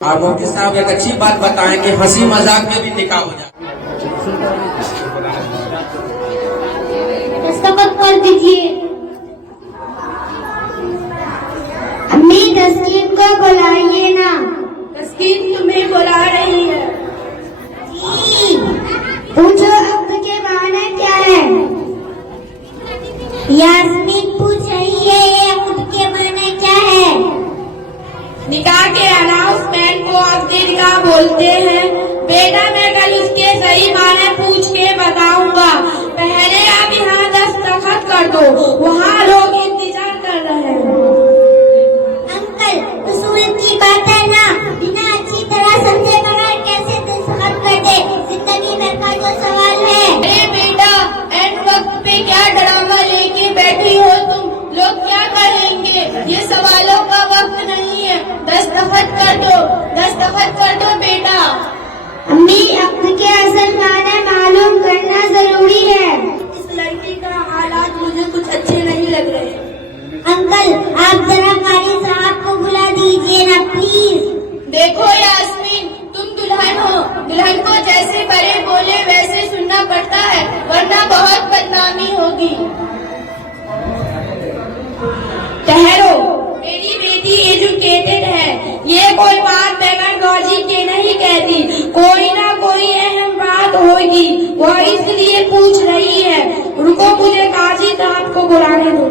आप मुफ्ती साहब एक अच्छी बात बताएं कि हंसी मजाक में भी निकाह हो जाए। दस्तखत कर दीजिए। अम्मी तस्कीन को बुलाइए ना। तस्कीन तुम्हें बुला रही है। जी, पूछो अब्द के माने क्या है। यास्मीन पूछ रही है ये अब्द के माने क्या है। निकाह के अनाउंसमेंट को अब्द निकाह बोलते हैं। बेटा मैं कल उसके सही माने पूछ के बताऊंगा। पहले आप यहाँ दस्तखत कर दो, वहाँ लोग इंतजार कर रहे हैं। अंकल तो सूरत की बात है ना, बिना अच्छी तरह समझे बगैर कैसे दस्तखत कर दे। जिंदगी भर का जो सवाल है। अरे बेटा एंड वक्त पे क्या ड्रामा लेके बैठी हो तुम लोग, क्या करेंगे? ये सवालों का वक्त नहीं है। दस्तखत कर दो बेटा। अम्मी अब्द के असल माने मालूम करना जरूरी है। इस लड़की का हालात मुझे कुछ अच्छे नहीं लग रहे। अंकल आप जरा कारी साहब को बुला दीजिए ना प्लीज। देखो यास्मीन, तुम दुल्हन हो, दुल्हन को जैसे बड़े बोले वैसे सुनना पड़ता है, वरना बहुत बदनामी होगी। ठहरो, मेरी बेटी एजुकेटेड है, ये कोई बात बगैर गौजी के नहीं कहती। कोई ना कोई अहम बात होगी, वो इसलिए पूछ रही है। रुको, मुझे काजी साहब को बुलाने दो।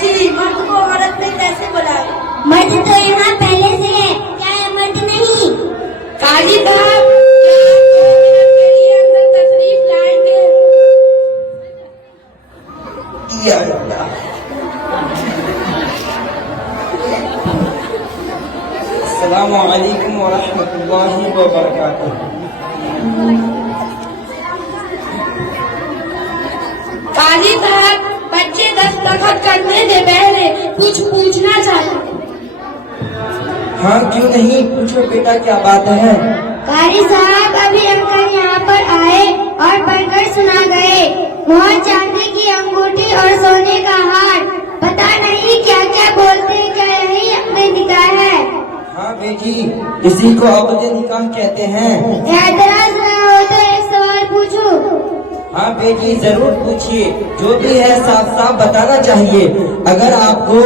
जी, मर्द को औरत में कैसे बुलाए? मर्द तो यहाँ पहले से है, क्या है मर्द नहीं? काजी साहब क्या आप 2 मिनट के लिए अंदर तशरीफ लाएंगे? अस्सलामु अलैकुम व रहमतुल्लाहि व बरकातुहू। काजी साहब, बच्चे दस्तखत करने से पहले कुछ पूछना चाहते। हाँ क्यों नहीं, पूछो बेटा क्या बात है। कारी साहब अभी अंकल यहाँ पर आए और पढ़कर सुना गए। मोहर चांदी की अंगूठी और सोने का हार, पता नहीं क्या क्या बोलते, क्या यही अपने निकाह है। हाँ बेटी, इसी को अब्द निकाह कहते हैं। एतराज ना हो तो एक सवाल पूछूं? हाँ बेटी जरूर पूछिए, जो भी है साफ साफ बताना चाहिए। अगर आपको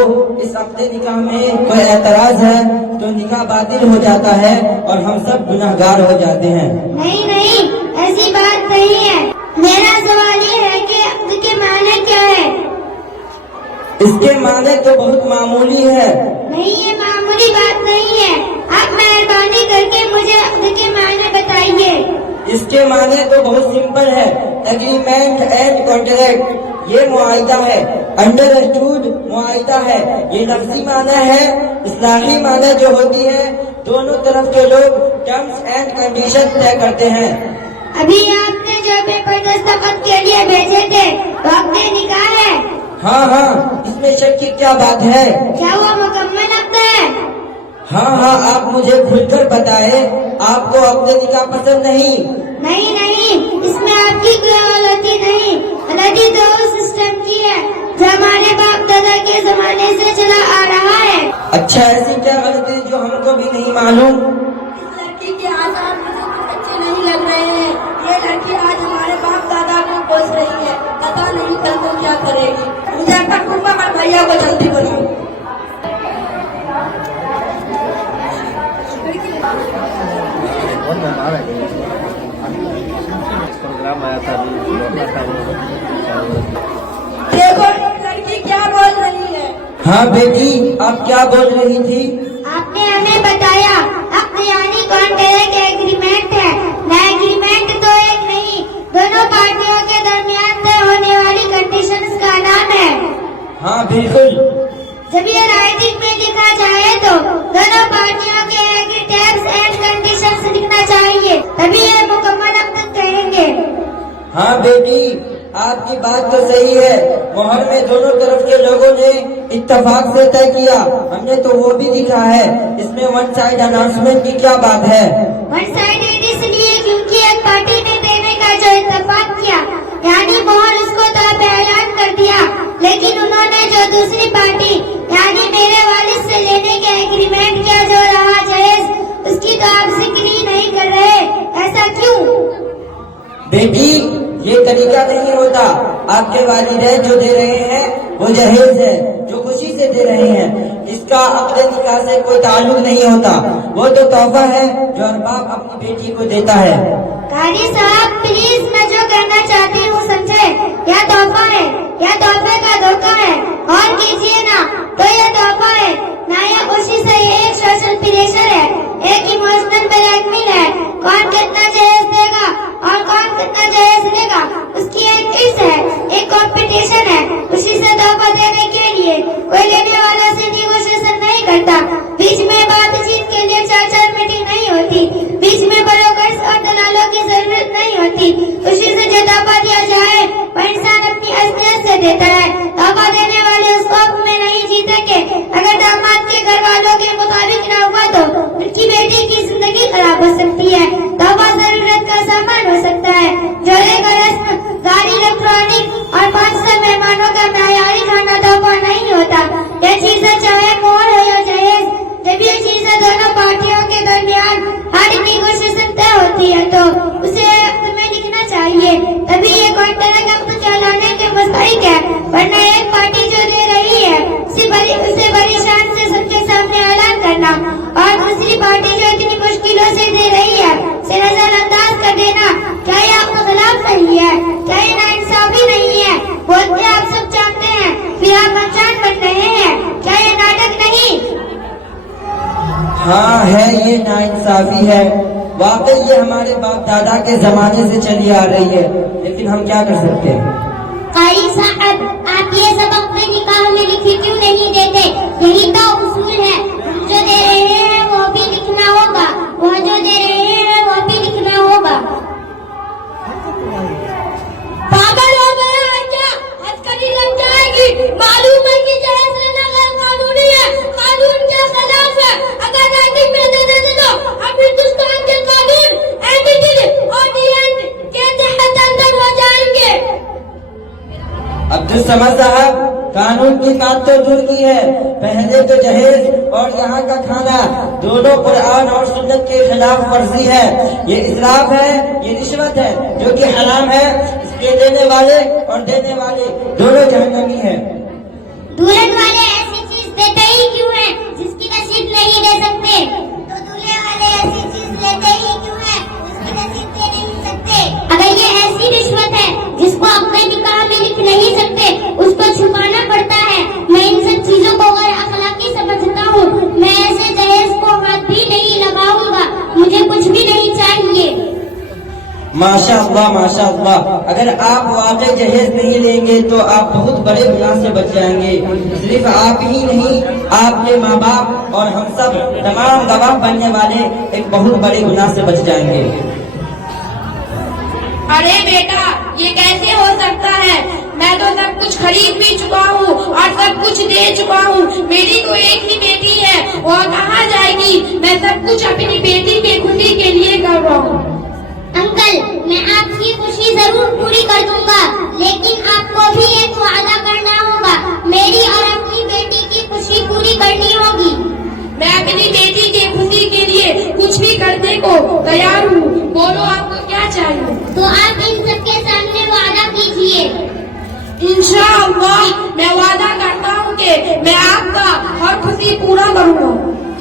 इस अब्द निकाह में कोई एतराज है तो निकाह बातिल हो जाता है और हम सब गुनाहगार हो जाते हैं। नहीं नहीं, ऐसी बात नहीं है। मेरा सवाल ये है कि अब्द के माने क्या है। इसके माने तो बहुत मामूली है। नहीं, ये मामूली बात नहीं है। आप मेहरबानी करके मुझे अब्द के माने बताइए। इसके माने तो बहुत सिंपल है, एग्रीमेंट एंड कॉन्ट्रैक्ट। ये मुआहिदा है, अंडरस्टूड मुआहिदा है। ये लफ्जी माना है। इस्लाही माना जो होती है, दोनों तरफ के लोग टर्म्स एंड कंडीशन तय करते हैं। अभी आपने जो पेपर दस्तखत के लिए भेजे थे तो आपने निकाह है। हाँ हाँ, इसमें शक की क्या बात है। क्या वो मुकम्मल अब्द है? हाँ हाँ, आप मुझे खुलकर बताए, आपको अब्द निकाह पसंद नहीं? नहीं नहीं, इसमें आपकी कोई गलती नहीं। गलती तो उस सिस्टम की है जो हमारे बाप दादा के जमाने से चला आ रहा है। अच्छा, ऐसी क्या गलती जो हमको भी नहीं मालूम? इस लड़की के आसार मुझे कुछ अच्छे नहीं लग रहे हैं। ये लड़की आज हमारे बाप दादा को कोस रही है, पता नहीं कल को क्या करेगी। मुझे अपना फूफा और भैया को जल्दी बुलाओ। प्रोग्राम आया था अभी लौटना था वो। देखो लड़की क्या बोल रही है। हाँ बेटी, आप क्या बोल रही थी? आपने हमें बताया अब्द यानी कॉन्ट्रैक्ट एग्रीमेंट है। न एग्रीमेंट तो एक नहीं, दोनों पार्टियों के दरमियान तय होने वाली कंडीशंस का नाम है। हाँ बिल्कुल। जब ये राइटिंग में लिखा जाए तो दोनों पार्टियों के एग्री टर्म्स एंड कंडीशंस लिखना चाहिए, तभी ये मुकम्मल अब्द कहेंगे। हाँ बेटी, आपकी बात तो सही है। मोहर में दोनों तरफ के लोगों ने इत्तेफाक से तय किया, हमने तो वो भी लिखा है। इसमें वन साइड अनाउंसमेंट की क्या बात है? वन साइडेड इसलिए क्योंकि एक पार्टी ने देने का जो इत्तेफाक किया, यानी मोहर उसको तो ऐलान कर दिया, लेकिन उन्होंने जो दूसरी पार्टी यानी मेरे वालिद से लेने के एग्रीमेंट क्या जो रहा जायज, उसकी तो आप जिक्र ही नहीं कर रहे, ऐसा क्यों? बेटी, ये तरीका नहीं होता। आपके वालिदैन जो दे रहे हैं वो जहेज है, जो खुशी से दे रहे हैं। इसका अपने निकाह से कोई ताल्लुक नहीं होता। वो तो तोहफा है जो हर बाप अपनी बेटी को देता है। कारी साहब प्लीज, मैं जो कहना चाहती हूँ समझे, यह तोहफा है, यह तोहफे का धोखा है। और कीजिए ना तो यह तोहफा है ना, यह खुशी से एक सोशल प्रेशर है, एक इमोशनल ब्लैकमेल है। कौन कितना जहेज देगा और कौन कितना जहेज लेगा, उसकी एक किस है, एक कंपटीशन है। खुशी से तोहफा देने के लिए कोई लेने वाला से नेगोशिएशन नहीं करता, बीच में बातचीत के लिए चर्चा मीटिंग नहीं होती, बीच में ब्रोकर्स और दलालों की जरूरत नहीं होती। खुशी से जो तोहफा दिया जाए वह इंसान अपनी असलियत से देता है। तोहफा देने वाले उस खौफ में नहीं जीतेंगे, अगर दामाद के घर वालों के मुताबिक न हुआ तो उनकी बेटी की जिंदगी खराब हो सकती है। तोहफा जरूरत का सामान हो सकता है, जोड़े का रस्म, गाड़ी, इलेक्ट्रॉनिक और 500 मेहमानों का मयारी खाना तोहफा नहीं होता। यह चीजें चाहे मोहर हो या जहेज, जब ये चीजें दोनों पार्टियों के दरमियान हर नेगोशिएशन तय होती है तो उसे वक्त में लिखना चाहिए, तभी ये कॉन्ट्रैक्ट वक्त कहलाने के मुस्तहिक है। वरना एक पार्टी जो दे रही है उसे बड़ी शान से सबके सामने ऐलान करना और दूसरी पार्टी जो इतनी मुश्किलों से दे रही है उसे नजरअंदाज कर देना, क्या ये आपके खिलाफ नहीं है? क्या ये नाइंसाफी नहीं है? बोलते आप सब जानते हैं, फिर आप मचान बन रहे हैं, क्या ये नाटक नहीं? हाँ है, ये नाइंसाफी है। वाकई ये हमारे बाप दादा के जमाने से चली आ रही है, लेकिन हम क्या कर सकते हैं? कारी साहब, आप ये सब अपने निकाह में लिखे क्यों नहीं देते? यही तो उसूल है। हम जो दे रहे हैं वो भी लिखना होगा, वो जो दे रहे हैं वो भी लिखना होगा। पागल हो गया है क्या? हथकड़ी लग जाएगी। मालूम है कि जहेज लेना गैर कानूनी है, कानून के खिलाफ है। अगर राइटिंग में दे देते तो हम हिंदुस्तान के कानून एंटिटी और डीएन के तहत अंदर हो जाएंगे। अब्दुल समद साहब, कानून की बात तो दूर की है, पहले तो जहेज और यहाँ का खाना दोनों कुरान और सुन्नत के खिलाफ वर्जी है। ये इसराफ है, ये रिश्वत है जो कि हराम है। इसके देने वाले और देने वाले दोनों जहन्नमी हैं। दुल्हन वाले ऐसी चीज देते ही क्यों है जिसकी नसीब नहीं दे सकते? तो दूल्हे वाले ऐसी चीज लेते ही क्यों है जिसकी नसीब दे नहीं सकते? अगर ये ऐसी रिश्वत है जिसको अपने निकाह में लिख नहीं सकते, उसको छुपाना पड़ता है। मैं इन सब चीजों को गैर अखलाकी समझता हूँ। मैं ऐसे जहेज को हाथ भी नहीं लगाऊंगा, मुझे कुछ भी नहीं चाहिए। माशाअल्लाह, माशाअल्लाह। अगर आप वाकई जहेज नहीं लेंगे तो आप बहुत बड़े गुनाह से बच जाएंगे। सिर्फ आप ही नहीं, आपके माँ बाप और हम सब तमाम गवाह बनने वाले एक बहुत बड़े गुनाह से बच जाएंगे। अरे बेटा, ये कैसे हो सकता है? मैं तो सब कुछ खरीद भी चुका हूँ और सब कुछ दे चुका हूँ। मेरी तो एक ही बेटी है, वो कहाँ जाएगी? मैं सब कुछ अपनी बेटी की खुशी के लिए कर रहा हूँ। अंकल, मैं आपकी खुशी जरूर पूरी कर दूंगा, लेकिन आपको भी एक वादा करना होगा। मेरी और अपनी बेटी की खुशी पूरी करनी होगी। मैं अपनी बेटी की खुशी के लिए कुछ भी करने को तैयार हूँ। बोलो आपको क्या चाहिए? तो आप इन सबके सामने वादा कीजिए। इंशाअल्लाह मैं वादा करता हूँ कि मैं आपका हर खुशी पूरा करूँगा।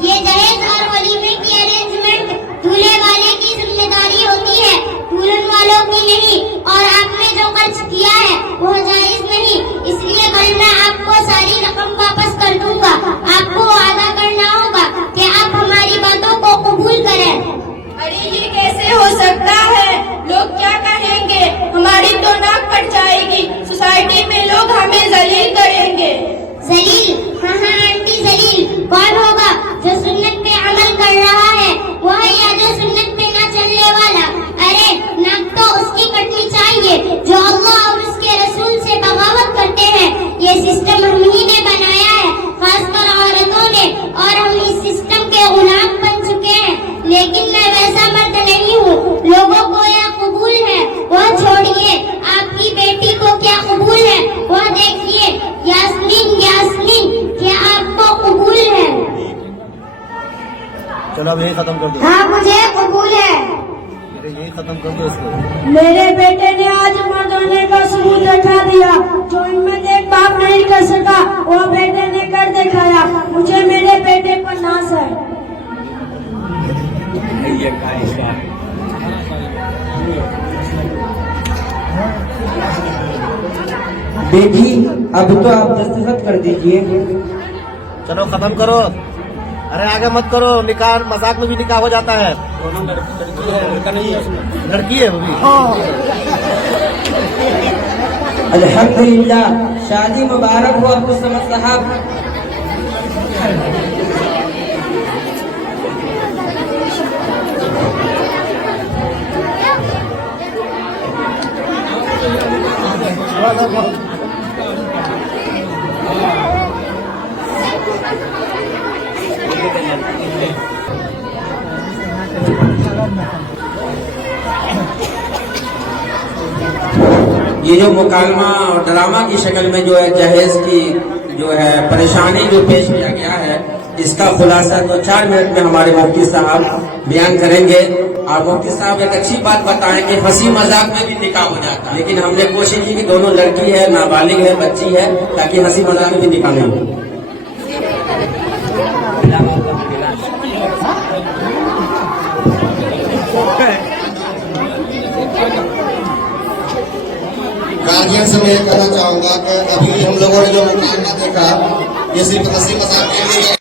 ये दहेज और वलीमे की अरेंजमेंट दूल्हे वाले की जिम्मेदारी होती है, दुल्हन वालों की नहीं। और आपने जो खर्च किया है वो जायज नहीं, इसलिए कल मैं आपको सारी रकम वापस कर दूंगा। आपको वादा करना होगा कि आप हमारी बातों को कबूल करें। अरे ये कैसे हो सकता है? लोग क्या कहेंगे? हमारी तो नाक कट जाएगी। सोसाइटी में लोग हमें जलील करेंगे। जलील? हाँ हाँ आंटी, जलील कौन होगा जो सुन्नत पे अमल खत्म कर दो। हाँ मुझे कबूल है। बेटे यही खत्म कर दो इसको। मेरे बेटे ने आज मर्द होने का सबूत दिखा दिया, जो इनमें से एक बाप नहीं कर सका वो बेटे ने कर दिखाया। मुझे मेरे बेटे पर नाज है। बेटी अब तो आप दस्तखत कर दीजिए। चलो खत्म करो। अरे आगे मत करो, निकाह मजाक में भी निकाह हो जाता है। दोनों लड़की है, लड़का नहीं है उसमें। लड़की है वो भी। अल्हम्दुलिल्लाह, शादी मुबारक हो अब्दुल समद साहब। ये जो मुकालमा और ड्रामा की शक्ल में जो है जहेज की जो है परेशानी जो पेश किया गया है, इसका खुलासा तो 4 मिनट में हमारे मुफ्ती साहब बयान करेंगे। और मुफ्ती साहब एक अच्छी बात बताएं कि हंसी मजाक में भी निकाह हो जाता है, लेकिन हमने कोशिश की कि दोनों लड़की है, नाबालिग है, बच्ची है, ताकि हंसी मजाक में भी निकाह नहीं हो। गार्जियन से मैं कहना चाहूंगा कि अभी हम लोगों ने जो मुकाबला देखा, ये सिर्फ हंसी मजाक के लिए